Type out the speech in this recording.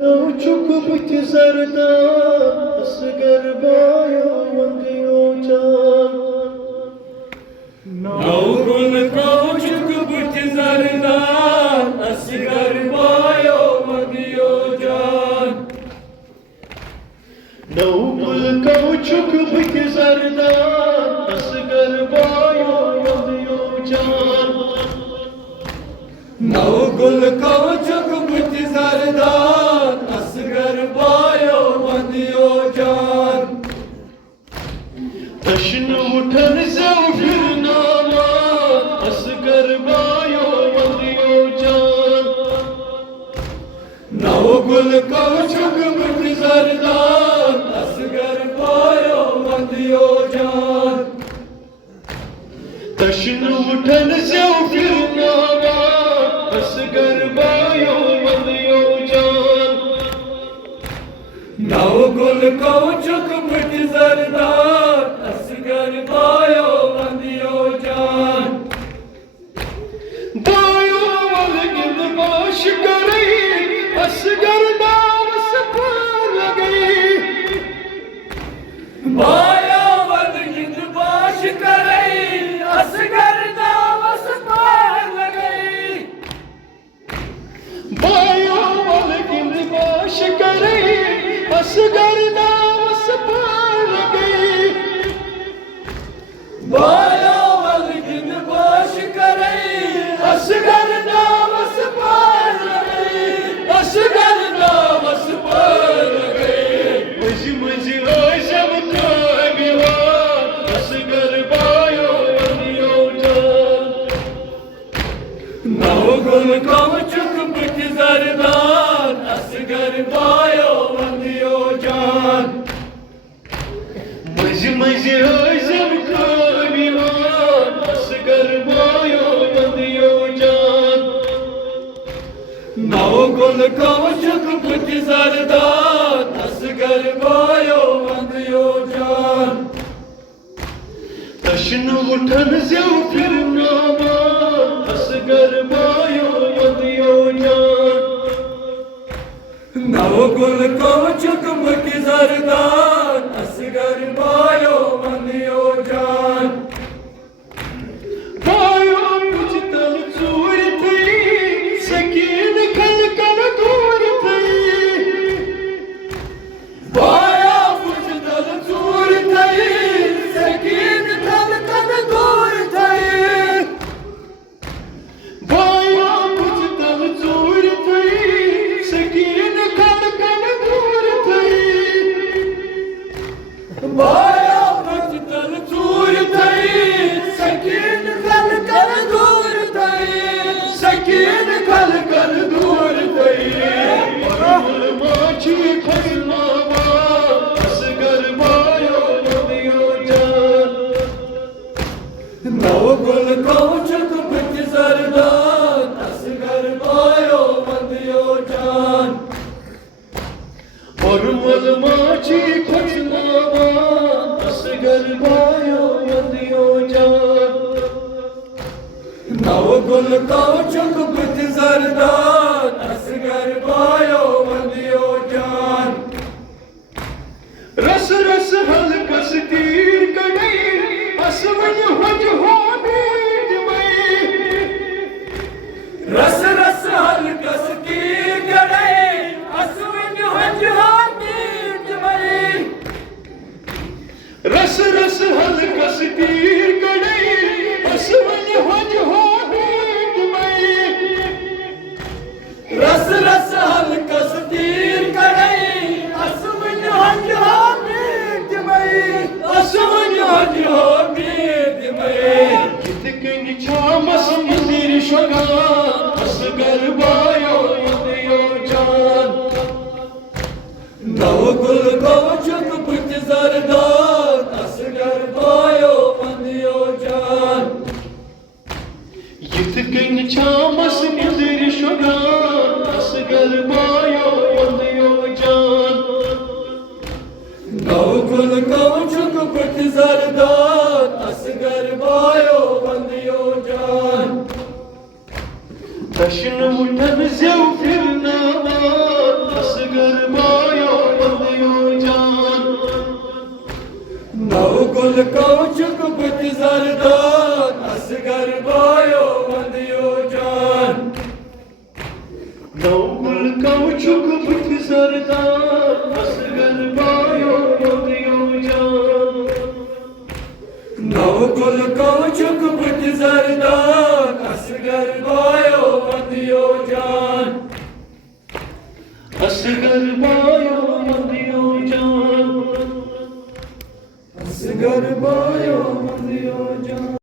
Çok bitti zerdan asgar bayo vandiyo can Navgul kauçuk bitti zardan asgar bayo vandiyo can Navgul kauçuk bitti zerdan asgar bayo vandiyo can Navgul kauçuk bitti zardan asgar bayo vandiyo can Taşını utan zevfir nama asgar bayo vandiyo can Navgul kauçuk bitti zardan asgar bayo vandiyo can Taşını utan zevfir nama asgar bayo vandiyo can Navgul kauçuk bitti zardan asgar bayo vandiyo can Bayo valgin baş gari asgar damas par gई बाया वदगिन बाश करई Asghar Davos पार लगई Bayo valgin baş gari asgar damas par gई बाया वदगिन बाश करई Asghar Davos पार लगई Asghar Davos पार लगई Mıcı mıcı aşam kabiva asgar bayo vandiyo can नवगुल कवचुक बिट जरदान असगर बायो वंदियो जान Mıcı mıcı aşam kabiva asgar bayo vandiyo can नवगुल कवचुक बिट जरदान असगर बायो वंदियो जान Taşını utan zevfir nama asgar bayo vandiyo can नवगुल कवचुक बिट जरदान असगर बायो वंदियो जान Bayo kuchtal चूर थी सकीन खल कर दूर थी बाया फुटदल चूर थई सकीन थल कद दूर थई Bayo kuchtal चूर थी सकीन खल कर दूर थी बाया फुटदल चूर थई सकीन थल कद दूर थई सकीन थल कद दूर थई माची खलनावा असगर बायो vandiyo can नवगुल कवचुक बिट जरदान असगर बायो वंदियो जान Ormal maçı koçlama asgar bayo vandiyo can नवगुल कवचुक बिट जरदान असगर बायो वंदियो जान रस रस हल्कस तीर कड़ई असवन हज हो बीज मई रस रस हलकस की गड़ई असविन हज हामीद मई रस रस हल्कस तीर कड़ई असवन हज हो बीज मई रस रस हलकस तीर गड़ई असविन हज हामीद मई असविन हज हामीद मई Gitkin çamas mizir şoga asgar bayo vandiyo can नवगुल कवचुक बिट जरदान असगर बायो वंदियो जान Gitkin çamas mizir şoga asgar bayo vandiyo can नवगुल कवचुक बिट जरदान असगर बायो वंदियो जान Taşını utan zevfir nama asgar गुल कौचुक पुत जरदान असगर बायो बंदियो जान नौ गुल कौचुक पुत जरदान असगर बायो बंदियो जान नौ गुल कौचुक पुत जरदान असगर बायो बंदियो जान असगर बायो बंदियो जान असगर बायो